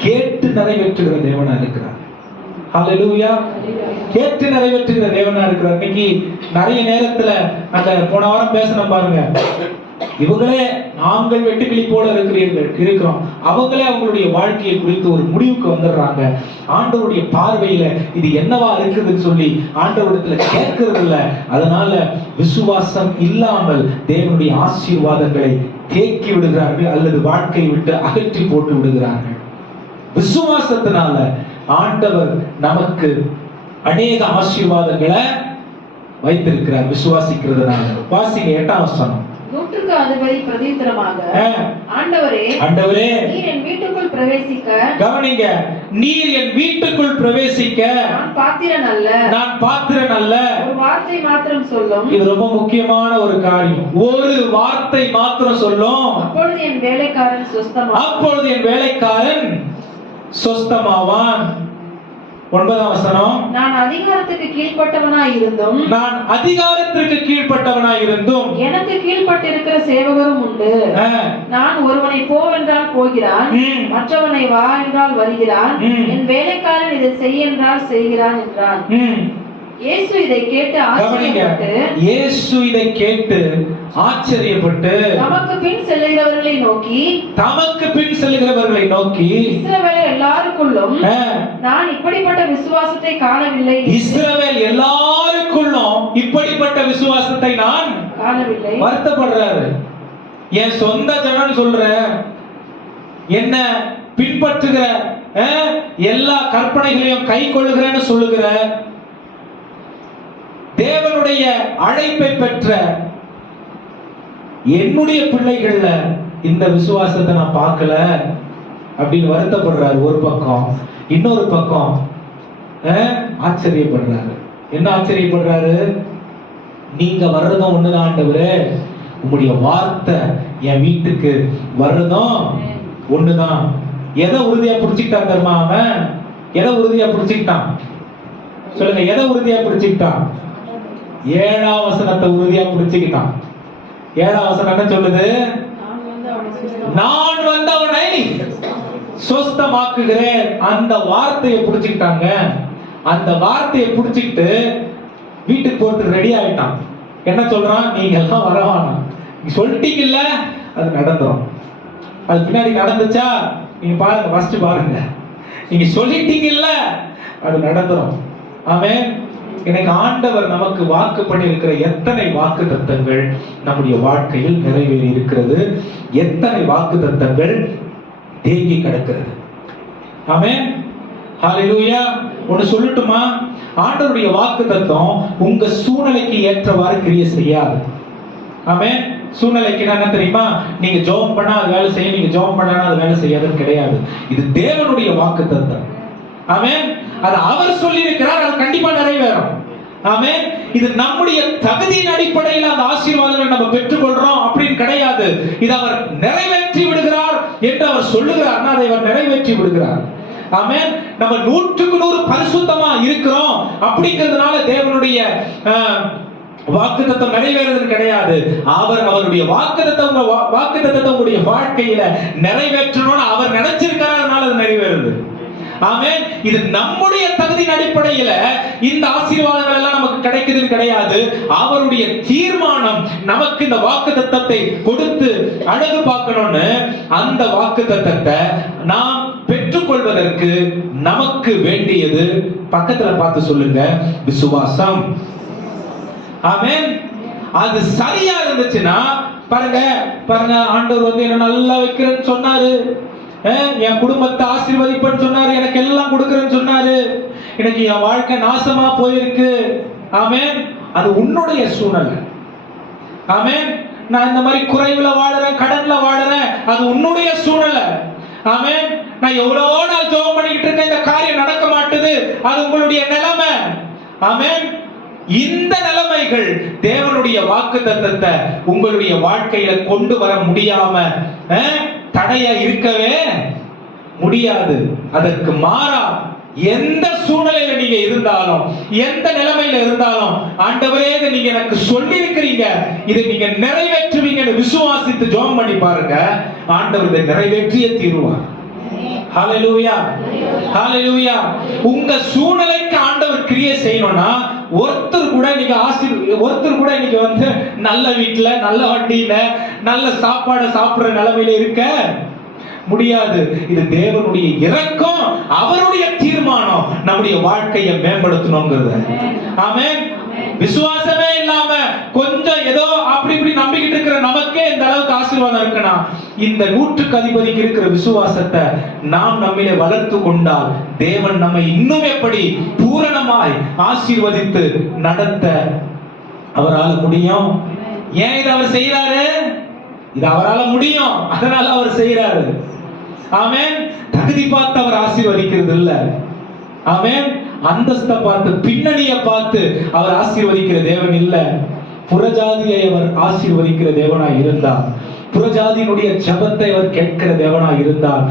கேட்டு நிறைவேற்றுகிற தேவனா இருக்கிறார். ஹல்லேலூயா. கேட்டு நிறைவேற்றுகிற தேவனா இருக்கிறார். இன்னைக்கு நிறைய நேரத்துல அந்த போன வாரம் பேசணும் பாருங்க, இவங்களே நாங்கள் வெட்டுக்கிளி போல இருக்கிறோம், அவங்களே அவங்களுடைய வாழ்க்கையை குறித்து ஒரு முடிவுக்கு வந்துடுறாங்க. ஆண்டவருடைய பார்வையில இது என்னவா இருக்குதுன்னு சொல்லி ஆண்டவரிடத்துல கேட்கறது இல்ல. அதனால விசுவாசம் இல்லாமல் தேவனுடைய ஆசீர்வாதங்களை தேக்கி விடுகிறார்கள் அல்லது வாழ்க்கையை விட்டு அகற்றி போட்டு விடுகிறார்கள். விசுவாசத்தினால ஆண்டவர் நமக்கு அநேக ஆசீர்வாதங்களை வைத்திருக்கிறார். விசுவாசிக்கிறதுனால. வாசிங்க 8ஆம் வசனம். நூற்றுக்கு அதிபதி பிரதியுத்தரமாக, ஆண்டவரே நீர் என் வீட்டுக்குள் பிரவேசிக்க, கவனிங்க, நீர் என் வீட்டுக்குள் பிரவேசிக்க நான் பாத்திரன் அல்ல. ஒரு வார்த்தை மாத்திரம் சொல்லும். இது ரொம்ப முக்கியமான ஒரு காரியம். ஒரு வார்த்தை மாத்திரம் சொல்லும். அப்பொழுது என் வேலைக்காரன் சொஸ்தமாவான். 9ஆம் வசனம். நான் அதிகாரத்துக்கு கீழ்ப்பட்டவனாய் இருந்தும் எனக்கு கீழ்ப்பட்டிருக்கிற சேவகரும் உண்டு. நான் ஒருவனை போவென்றால் போகிறான், மற்றவனை வா என்றால் வருகிறான், என் வேலைக்காரன் இதை செய் என்றால் செய்கிறான் என்றான். இயேசு இதை கேட்டு ஆச்சரியப்பட்டு தமக்கு பின் செல்லுகிறவர்களை நோக்கி இஸ்ரவேல் எல்லாருக்குள்ளும் நான் இப்படிப்பட்ட விசுவாசத்தை காணவில்லை. இஸ்ரவேல் எல்லாருக்குள்ளும் இப்படிப்பட்ட விசுவாசத்தை நான் காணவில்லை. வருத்தப்படுறாரு. என் சொந்த ஜனம் சொல்ற, என்ன பின்பற்றுகிற, எல்லா கற்பனைகளையும் கை கொள்ளுகிறேன்னு சொல்லுகிற, தேவனுடைய அழைப்பை பெற்ற என்னுடைய பிள்ளைகள்ல இந்த விசுவாசத்தை நான் பார்க்கல அப்படின்னு வருத்தப்படுறாரு ஒரு பக்கம். இன்னொரு பக்கம் ஆச்சரியப்படுறாரு. என்ன ஆச்சரியப்படுறாரு? நீங்க வர்றதும் ஒண்ணுதான் ஆண்டவரே, உங்களுடைய வார்த்தை என் வீட்டுக்கு வர்றதும் ஒண்ணுதான். எதை உறுதியா பிடிச்சிக்கிட்டான் தெரியுமா? அவன் எதை உறுதியா பிடிச்சிக்கிட்டான் சொல்லுங்க? எதை உறுதியா பிடிச்சிக்கிட்டான்? 7ஆம் வசனத்தை உறுதியா பிடிச்சுக்கிட்டான். 7ஆம் வசனம் என்ன சொல்லுது? நான் வந்து அவனை சொஸ்தமாக்குகிறேன். அந்த வார்த்தையை பிடிச்சுக்கிட்டாங்க. அந்த வார்த்தையை பிடிச்சிக்கிட்டு வீட்டுக்கு போறதுக்கு ரெடி ஆயிட்டான். என்ன சொல்றான்? நீங்க எல்லாம் வரவானா, நீங்க சொல்லிட்டீங்கல்ல அது நடந்துரும். அது பின்னாடி நடந்துச்சா? நீங்க பாருங்க, ஃபர்ஸ்ட் பாருங்க. நீங்க சொல்லிட்டீங்கல்ல அது நடந்துரும். ஆமென். எனக்கு ஆண்டவர் நமக்கு வாக்கு பண்ணி இருக்கிற எத்தனை வாக்கு தத்தங்கள் நம்முடைய வாழ்க்கையில் நிறைவேறி இருக்கிறது, எத்தனை வாக்கு தத்தங்கள் தேங்கி கிடக்கிறது. ஆமென். ஹல்லேலூயா. ஒன்னு சொல்லட்டுமா? ஆண்டவருடைய வாக்கு தத்தம் உங்க சூழ்நிலைக்கு ஏற்றவாறு கிரியை செய்யாது. ஆமென். சூழ்நிலைக்கு என்ன தெரியுமா? நீங்க ஜெபம் பண்ணா அது வேலை செய்யும், நீங்க ஜெபம் பண்ணா அது வேலை செய்யாதுன்னு கிடையாது. இது தேவனுடைய வாக்கு தத்தம். ஆமென். அது அவர் சொல்லி இருக்கிறார், அது கண்டிப்பா நிறைவேறும். ஆமென். இது நம்முடைய தகுதியின் அடிப்படையில் அந்த ஆசீர்வாதங்களை நம்ம பெற்றுக்கொள்றோம் அப்படின்னு கிடையாது. இது அவர் நிறைவேற்றி விடுகிறார் என்று அவர் சொல்லுகிறார், அதை அவர் நிறைவேற்றி விடுகிறார். ஆமென். நம்ம 100% பரிசுத்தமா இருக்கிறோம் அப்படிங்கிறதுனால தேவனுடைய வாக்குத்தத்தம் நிறைவேறது கிடையாது. அவர் அவருடைய வாக்குத்தத்தத்தை உங்களுடைய வாழ்க்கையில நிறைவேற்றணும்னு அவர் நினைச்சிருக்கிறார், அதனால அது நிறைவேறுது. ஆமென். இது நம்முடைய தகுதியின் அடிப்படையில இந்த ஆசீர்வாதங்கள் எல்லாம் நமக்கு கிடைக்குதுன்னு கிடையாது. அவருடைய தீர்மானம் நமக்கு இந்த வாக்குத்தத்தத்தை கொடுத்து அழகு பார்க்கணும்னு அந்த வாக்குத்தத்தத்தை நாம் பெற்றுக்கொள்வதற்கு நமக்கு வேண்டியது, பக்கத்துல பார்த்து சொல்லுங்க, விசுவாசம். ஆமென். அது சரியா இருந்துச்சுன்னா பாருங்க பாருங்க, ஆண்டவர் என்ன நல்லா வைக்கிறேன்னு சொன்னாரு, என் குடும்பத்தை ஆசீர்வதிப்பேன்னு சொன்னாரு, எனக்கு எல்லாம் கொடுக்கிறேன்னு சொன்னாரு, எனக்கு என் வாழ்க்கை நாசமா போயிருக்கு. ஆமென். அது உன்னுடைய சூழ்நிலை. ஆமென். நான் இந்த மாதிரி குறைவுல வாழறேன், கடன்ல வாழறேன், அது உன்னுடைய சூழ்நிலை. ஆமென். நான் எவ்வளவோ நாள் ஜெபம் பண்ணிக்கிட்டு இருக்கேன், இந்த காரியம் நடக்க மாட்டுது, அது உங்களுடைய நிலைமை. ஆமென். இந்த நிலைமைகள் தேவனுடைய வாக்குத்தத்தத்தை உங்களுடைய வாழ்க்கையில கொண்டு வர முடியாம தடையா இருக்கவே முடியாது. அதற்கு மாறா எந்த சூழ்நிலையில நீங்க இருந்தாலும், எந்த நிலைமையில இருந்தாலும், ஆண்டவரே இதை நீங்க எனக்கு சொல்லி இருக்கிறீங்க, இதை நீங்க நிறைவேற்றுவீங்கன்னு விசுவாசித்து ஜெபம் பண்ணி பாருங்க, ஆண்டவர் இதை நிறைவேற்றியே தீருவார். ஹல்லேலூயா, ஹல்லேலூயா. உங்க சூழ்நிலைக்கு ஆண்டவர் கிரியை செய்யணும்னா ஒருத்தர் கூட இன்னைக்கு நல்ல வீட்டுல, நல்ல வண்டியில, நல்ல சாப்பாடு சாப்பிடுற நிலைமையில இருக்க முடியாது. இது தேவனுடைய இரக்கம், அவருடைய தீர்மானம் நம்முடைய வாழ்க்கையை மேம்படுத்தணும்ங்கிறது. ஆமென். விசுவாசமே இல்லாம கொஞ்சம் ஏதோ அப்படி இப்படி நம்பிக்கிட்டு இருக்கிற நமக்கே இந்த அளவுக்கு ஆசீர்வாதம் இருக்குன்னா, இந்த 100க்கு அதிபதிக்கு இருக்கிற விசுவாசத்தை நாம் நம்மிலே வளர்த்து கொண்டால் தேவன் நம்மை இன்னும் எப்படி பூரணமாய் ஆசீர்வதித்து நடத்த அவரால் முடியும். ஏன் இதை அவர் செய்யறாரு? இது அவரால் முடியும், அதனால அவர் செய்யறாரு. ஆமென். தகுதி பார்த்து அவர் ஆசீர்வதிக்கிறது இல்ல. ஆமென். அந்தஸ்தை பார்த்து, பின்னணியை பார்த்து அவர் ஆசீர்வதிக்கிற தேவன் இல்ல. புறஜாதியை அவர் ஆசீர்வதிக்கிற தேவனாய் இருந்தார், புறஜாதியினுடைய ஜெபத்தை அவர் கேட்கிற தேவனாய் இருந்தார்,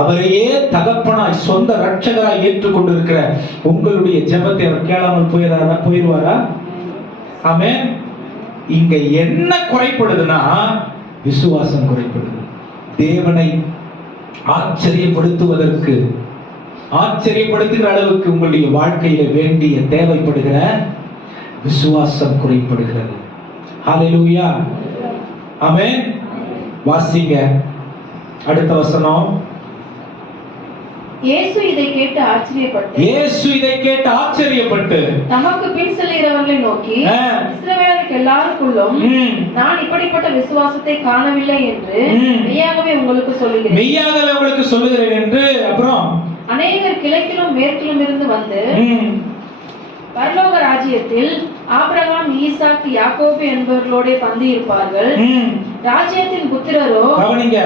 அவரையே தகப்பனாய் சொந்த ரட்சகராய் ஏற்றுக்கொண்டிருக்கிற உங்களுடைய ஜெபத்தை அவர் கேளாமல் போயிடுவாரா? ஆமென். இங்க என்ன குறைப்படுதுன்னா விசுவாசம் குறைப்படுது. தேவனை ஆச்சரியப்படுத்துவதற்கு, ஆச்சரியப்படுத்துகிற அளவுக்கு உங்களுடைய வாழ்க்கையில வேண்டிய தேவைப்படுகிற விசுவாசம் குறைப்படுகிறது. ஹல்லேலூயா, ஆமென். வாசிங்க அடுத்த வசனம். இயேசு இதை கேட்டு ஆச்சரியப்பட்டு நமக்கு பின் செல்கிறவர்களை நோக்கி, இஸ்ரவேலருக்கு எல்லாருக்குள்ளும் நான் இப்படிப்பட்ட விசுவாசத்தை காணவில்லை என்று மெய்யாகவே உங்களுக்கு சொல்லுகிறேன் என்று. அப்புறம் அநேகர் கிழக்கிலும் மேற்கிலும் இருந்து வந்து பரலோக ராஜ்யத்தில் ஆபிரகாம், ஈசாக்கு, யாக்கோபு என்பவர்களோட பந்தி இருப்பார்கள். ராஜ்யத்தின் புத்திரரோ, கவனிங்க,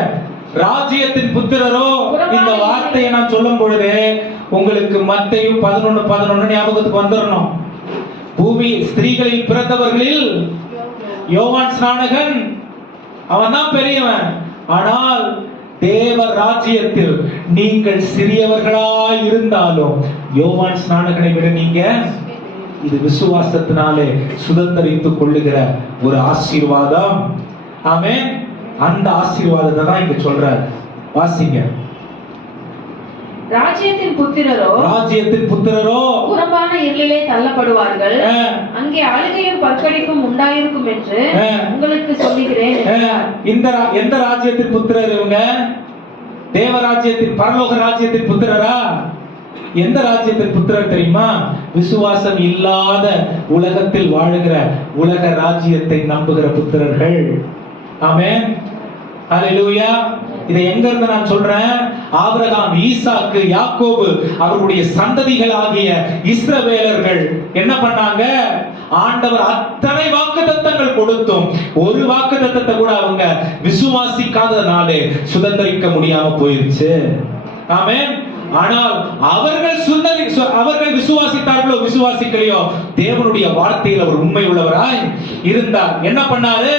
ராஜ்யத்தின் புத்திரரோ, இந்த வார்த்தையை நான் சொல்லும் பொழுது உங்களுக்கு மத்தேயு 11:11 ஞாபகத்துக்கு வந்துடணும். பூமி ஸ்திரீகளில் பிறந்தவர்களில் யோவான் ஸ்நானகன் அவன் தான் பெரியவன். ஆனால் தேவ ராஜ்யத்தில் நீங்கள் சிறியவர்களாய் இருந்தாலும் யோவான் ஸ்நானகனை விட நீங்க, இது விசுவாசத்தினாலே சுதந்தரித்துக் கொள்ளுகிற ஒரு ஆசீர்வாதம். ஆமென். அந்த ஆசீர்வாதத்தை தான் இங்க சொல்றார். வாசிங்க. ராஜ்யத்தின் புத்திரரோ புறம்பான இருளிலே தள்ளப்படுவார்கள், அங்கே அழுகையும் பற்கடிப்பும் உண்டாயிருக்கும் என்று உங்களுக்கு சொல்லுகிறேன். எந்த ராஜ்யத்தின் புத்திரர் இவங்க? தேவராஜ்யத்தின், பரலோக ராஜ்யத்தின் புத்திரரா? எந்த ராஜ்யத்தின் புத்திரர் தெரியுமா? விசுவாசம் இல்லாத உலகத்தில் வாழுகிற, உலக ராஜ்யத்தை நம்புகிற புத்திரர்கள். ஆமென். ஹல்லேலூயா. இதை எங்க இருந்து நான் சொல்றேன்? ஆபிரகாம், ஈசாக்கு, யாக்கோபு அவருடைய சந்ததிகளாகிய இஸ்ரவேலர்கள் என்ன பண்ணாங்க? ஆண்டவர் அத்தனை வாக்குத்தத்தங்கள் கொடுத்தும் ஒரு வாக்குத்தத்தத்தை கூட அவங்க விசுவாசிக்காதனாலே சுதந்தரிக்க முடியாம போயிருச்சு. ஆமென். ஆனால் அவர்கள் விசுவாசித்தார்களோ விசுவாசிக்கலையோ தேவனுடைய வார்த்தையில் அவர் உண்மை உள்ளவராய் இருந்தார். என்ன பண்ணாரு?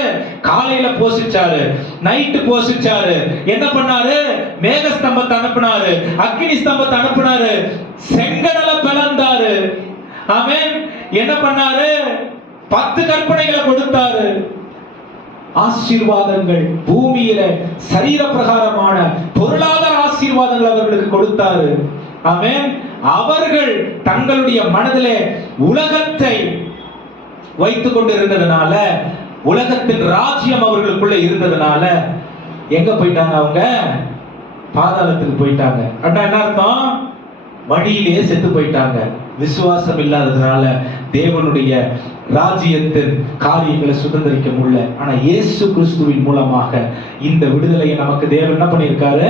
காலையில போஷிச்சாரு, நைட்டு போஷிச்சாரு. என்ன பண்ணாரு? மேக ஸ்தம்பத்தை அனுப்பினாரு, அக்கினி ஸ்தம்பத்தை அனுப்பினாரு, செங்கடலை பிளந்தாரு. ஆமென். என்ன பண்ணாரு? 10 கற்பனைகளை கொடுத்தாரு. ஆசீர்வாதங்கள் பூமியில சரீர பிரகாரமான பொருளாதார ஆசீர்வாதங்கள் அவர்களுக்கு கொடுத்தாரு. ஆமென். அவர்கள் தங்களுடைய மனதிலே உலகத்தை வைத்துக் கொண்டிருந்ததுனால, உலகத்தின் ராஜ்யம் அவர்களுக்குள்ள இருந்ததுனால எங்க போயிட்டாங்க? அவங்க பாதாளத்துக்கு போயிட்டாங்க. அப்படின்னா என்ன அர்த்தம்? வழியிலே செத்து போயிட்டாங்க. விசுவாசம் இல்லாததுனால தேவனுடைய ராஜ்யத்தின் காரியங்களை சுதந்திரிக்க முடியல. ஆனா இயேசு கிறிஸ்துவின் மூலமாக இந்த விடுதலையை நமக்கு தேவன் என்ன பண்ணியிருக்காரு?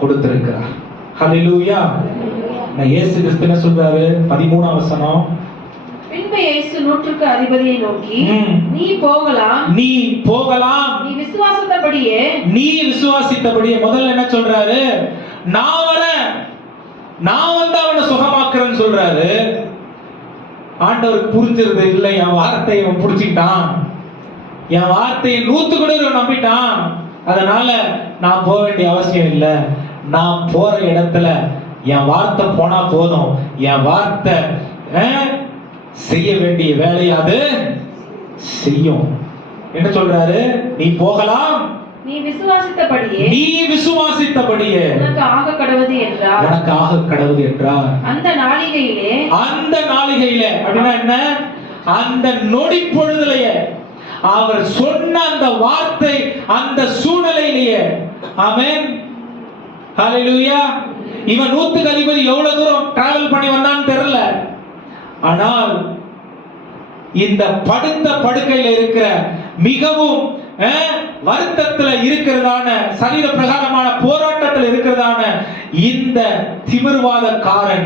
கொடுத்திருக்கிறார். ஹல்லேலூயா. இயேசு கிறிஸ்து என்ன சொல்றாரு? 13ஆம் வசனம். பின்பு இயேசு 100க்கு அதிபதியை நோக்கி, நீ போகலாம், நீ போகலாம், நீ விசுவாசித்தபடியே. முதல்ல என்ன சொல்றாரு? நான் வந்து அவனை சுகமாக்குறேன்னு சொல்றாரு. ஆண்டவருக்கு புரிஞ்சிருது, இல்லை என் வார்த்தையை அவன் புடிச்சுக்கிட்டான், என் வார்த்தையை 100% நம்பிட்டான், அதனால நான் போக வேண்டிய அவசியம் இல்லை. நான் போற இடத்துல என் வார்த்தை போனா போதும், என் வார்த்தை செய்ய வேண்டிய வேலையை அது செய்யும். என்ன சொல்றாரு? நீ போகலாம், நீ விசுவாசித்தபடியே உனக்கு ஆக கடவுது என்றார். அந்த நாளிகையிலே அப்படின்னா என்ன? அந்த நொடி பொழுதுலயே அவர் சொன்ன அந்த வார்த்தை அந்த சூழ்நிலையிலேயே. ஆமென். ஹல்லேலூயா. இவன் 100க்கு அதிபதி எவ்வளவு தூரம் டிராவல் பண்ணி வந்தான்னு தெரியல. ஆனால் இந்த படுத்த படுக்கையில இருக்கிற மிகவும் வருத்தத்தில் இருக்கிறதான சரீர பிரகாரமான போராட்டத்தில் இருக்கிறதான இந்த திமிர்வாதக்காரன்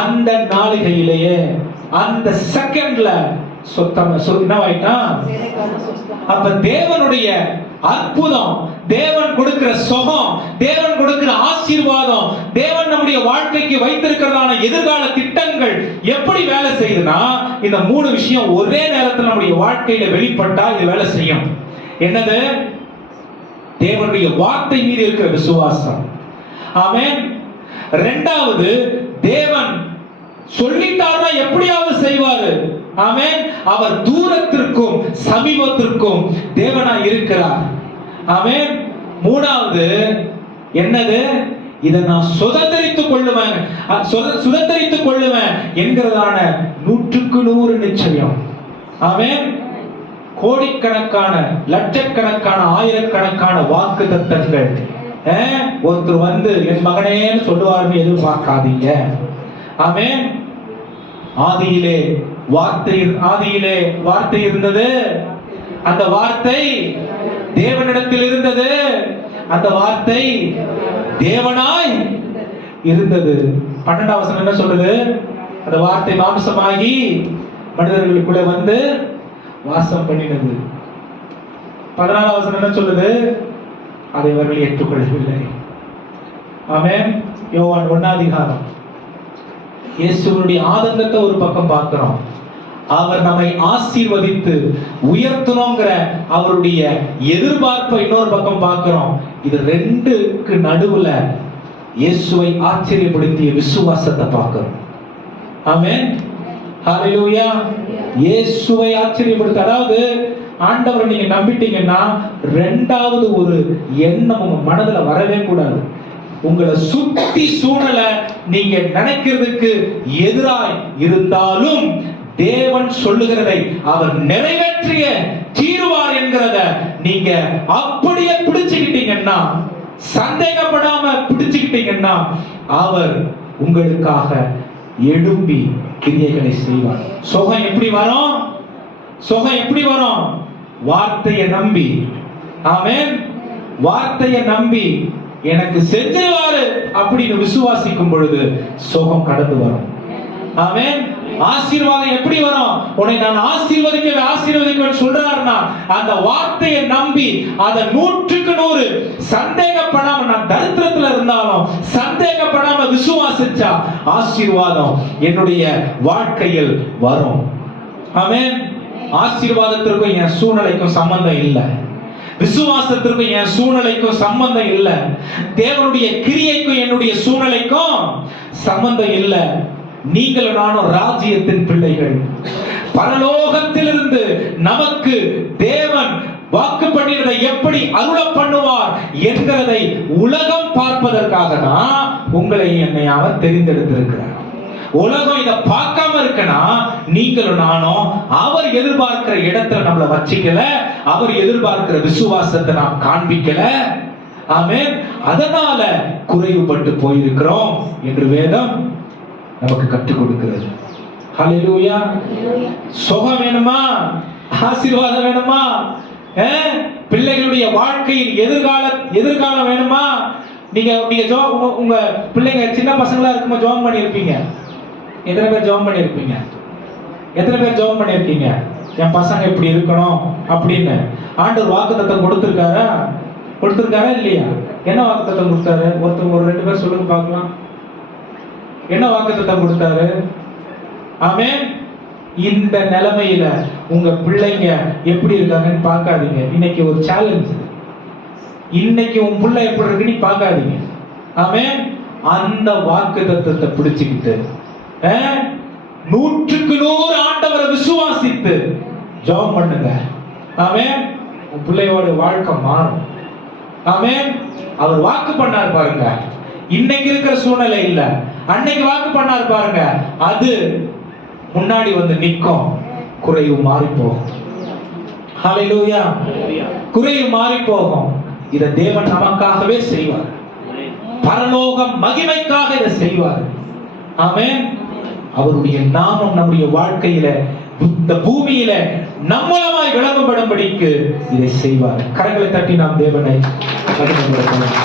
அந்த நாளிகையிலேயே அந்த செகண்ட்ல அப்ப தேவனுடைய அற்புதம், தேவன் கொடுக்கிற சுகம், தேவன் கொடுக்கிற ஆசீர்வாதம், தேவன் நம்முடைய வாழ்க்கைக்கு வைத்திருக்கிறதான எதிர்கால திட்டங்கள் எப்படி வேலை செய்யுதுன்னா, இந்த 3 விஷயம் ஒரே நேரத்தில் நம்முடைய வாழ்க்கையில வெளிப்பட்டா இது வேலை செய்யும். என்னது? தேவனுடைய வார்த்தை மீது இருக்கிற விசுவாசம். ஆமென். இரண்டாவது, தேவன் சொல்லிட்டாருன்னா எப்படியாவது செய்வாரு. ஆமென். அவர் தூரத்திற்கும் சமீபத்திற்கும் தேவனாய் இருக்கிறார். ஆமென். மூணாவது என்னது? இதை நான் சுதந்திரித்துக் கொள்ளுவேன் என்கிறதான 100க்கு 100 நிச்சயம். ஆமென். கோடிக்கணக்கான, லட்சக்கணக்கான, ஆயிரக்கணக்கான வாக்கு தத்தங்கள். ஒருத்தர் வந்து என் மகனேன்னு சொல்லுவார்னு எதிர்பார்க்காதீங்க. ஆமென். ஆதியிலே வார்த்தை இருந்தது, அந்த வார்த்தை தேவனிடத்தில் இருந்தது, அந்த வார்த்தை தேவனாய் இருந்தது. 12ஆம் வசனம் என்ன சொல்லுது? அந்த வார்த்தை மாம்சமாகி மனிதர்களுக்குள்ள வந்து வாசம் பண்ணினது. 14ஆம் வசனம் என்ன சொல்லுது? அதை அவர்கள் ஏற்றுக்கொள்ளவில்லை. ஆமென். யோவான் 1ஆம் அதிகாரம். இயேசுவுடைய ஆதங்கத்தை ஒரு பக்கம் பார்க்கிறோம், அவர் நம்மை ஆசீர்வதித்து உயர்த்தணுங்கிற அவருடைய எதிர்பார்ப்பை இன்னொரு பக்கம் பார்க்கிறோம். இது 2க்கு நடுவுல இயேசுவை ஆச்சரியப்படுத்திய விசுவாசத்தை பார்க்கிறோம். ஆமென். ஹல்லேலூயா. இயேசுவை ஆச்சரியப்படுத்த, அதாவது ஆண்டவரை நீங்க நம்பிட்டீங்கன்னா 2வது ஒரு எண்ணம் உங்க மனதுல வரவே கூடாது. உங்களை சுத்தி சூழலை நீங்க நினைக்கிறதுக்கு எதிராய் இருந்தாலும் தேவன் சொல்லுகிறதை அவர் நிறைவேற்றிய தீருவார் என்கிறத நீங்க அப்படியே பிடிச்சுக்கிட்டீங்கன்னா, சந்தேகப்படாம பிடிச்சுக்கிட்டீங்கன்னா, அவர் உங்களுக்காக எழும்பி கிரியைகளை செய்வார். சுகம் எப்படி வரும்? வார்த்தையை நம்பி. ஆமென். வார்த்தையை நம்பி எனக்கு செஞ்சிருவாரு அப்படின்னு விசுவாசிக்கும் பொழுது சுகம் கடந்து வரும். ஆமென். ஆசீர்வாதம் எப்படி வரும்? உன்னை நான் ஆசீர்வதிக்க சொல்றாருன்னா அந்த வார்த்தையை நம்பி அதை 100க்கு 100 சந்தேகப்படாம, நான் தரித்திரத்துல இருந்தாலும் சந்தேகப்படாம விசுவாசிச்சா ஆசீர்வாதம் என்னுடைய வாழ்க்கையில் வரும். ஆமென். ஆசீர்வாதத்திற்கும் என் சூழ்நிலைக்கும் சம்பந்தம் இல்லை. விசுவாசத்திற்கும் என் சூழ்நிலைக்கும் சம்பந்தம் இல்லை. தேவனுடைய கிரியைக்கும் என்னுடைய சூழ்நிலைக்கும் சம்பந்தம் இல்லை. நீங்களும் நானும் ராஜ்யத்தின் பிள்ளைகள். பரலோகத்திலிருந்து நமக்கு தேவன் வாக்கு பண்ணினதை எப்படி அருள பண்ணுவார் என்கிறதை உலகம் பார்ப்பதற்காக தான் உங்களை என்னை அவர் தெரிந்தெடுத்திருக்கிறார். உலகம் இதை பார்க்காம இருக்கனா, நீங்களும் நானும் அவர் எதிர்பார்க்கிற இடத்துல நம்மளை வச்சிக்கல, அவர் எதிர்பார்க்கிற விசுவாசத்தை நாம் காண்பிக்கல. ஆமென். அதனால குறைவுபட்டு போயிருக்கிறோம் என்று வேதம் நமக்கு கற்றுக் கொடுக்கிறது. ஹல்லேலூயா. சுகம் வேணுமா? ஆசீர்வாதம் வேணுமா? பிள்ளைகளுடைய வாழ்க்கையின் எதிர்காலம் வேணுமா? நீங்க உங்க பிள்ளைங்க சின்ன பசங்களா இருக்கும்போது ஜெபம் பண்ணியிருப்பீங்க. எத்தனை பேர் ஜெபம் பண்ணியிருப்பீங்க? எத்தனை பேர் ஜெபம் பண்ணியிருக்கீங்க? என் பசங்க இப்படி இருக்கணும் அப்படின்னு ஆண்டவர் வாக்குத்தத்தம் கொடுத்திருக்காரா இல்லையா? என்ன வாக்குத்தத்தம் கொடுத்தாரு? ஒருத்தவங்க ஒரு 2 பேர் சொல்லுங்க பார்க்கலாம். என்ன வாக்குத்தத்தம் கொடுத்தாரு? ஆமென். இந்த நிலைமையில உங்க பிள்ளைங்க எப்படி இருக்காங்கன்னு பார்க்காதீங்க. இன்னைக்கு ஒரு சேலஞ்ச். இன்னைக்கு உன் பிள்ளை எப்படி இருக்குன்னு பார்க்காதீங்க. ஆமென். அந்த வாக்குத்தத்தத்தை பிடிச்சுக்கிட்டு 100க்கு 100 ஆண்டவரை விசுவாசித்து ஜெபம் பண்ணுங்க. ஆமென். உன் பிள்ளையோட வாழ்க்கை மாறும். ஆமென். அவர் வாக்கு பண்ணார் பாருங்க. இன்னைக்கு இருக்கிற சூழ்நிலை இல்ல, அன்னைக்கு வாக்கு பண்ணார் பாருங்க, அது முன்னாடி வந்து நிற்கும். குறைவு மாறி போகும். ஹல்லேலூயா. குறைவு மாறி போகும். இதை தேவன் நமக்காகவே செய்வார். பரலோகம் மகிமைக்காக இதை செய்வார். ஆமென். அவருடைய நாமம் நம்முடைய வாழ்க்கையில, இந்த பூமியில நம்மளமாய் விளங்கும்படும்படிக்கு இதை செய்வார். கரங்களை தட்டி நாம் தேவனை மகிமைப்படுத்தலாம்.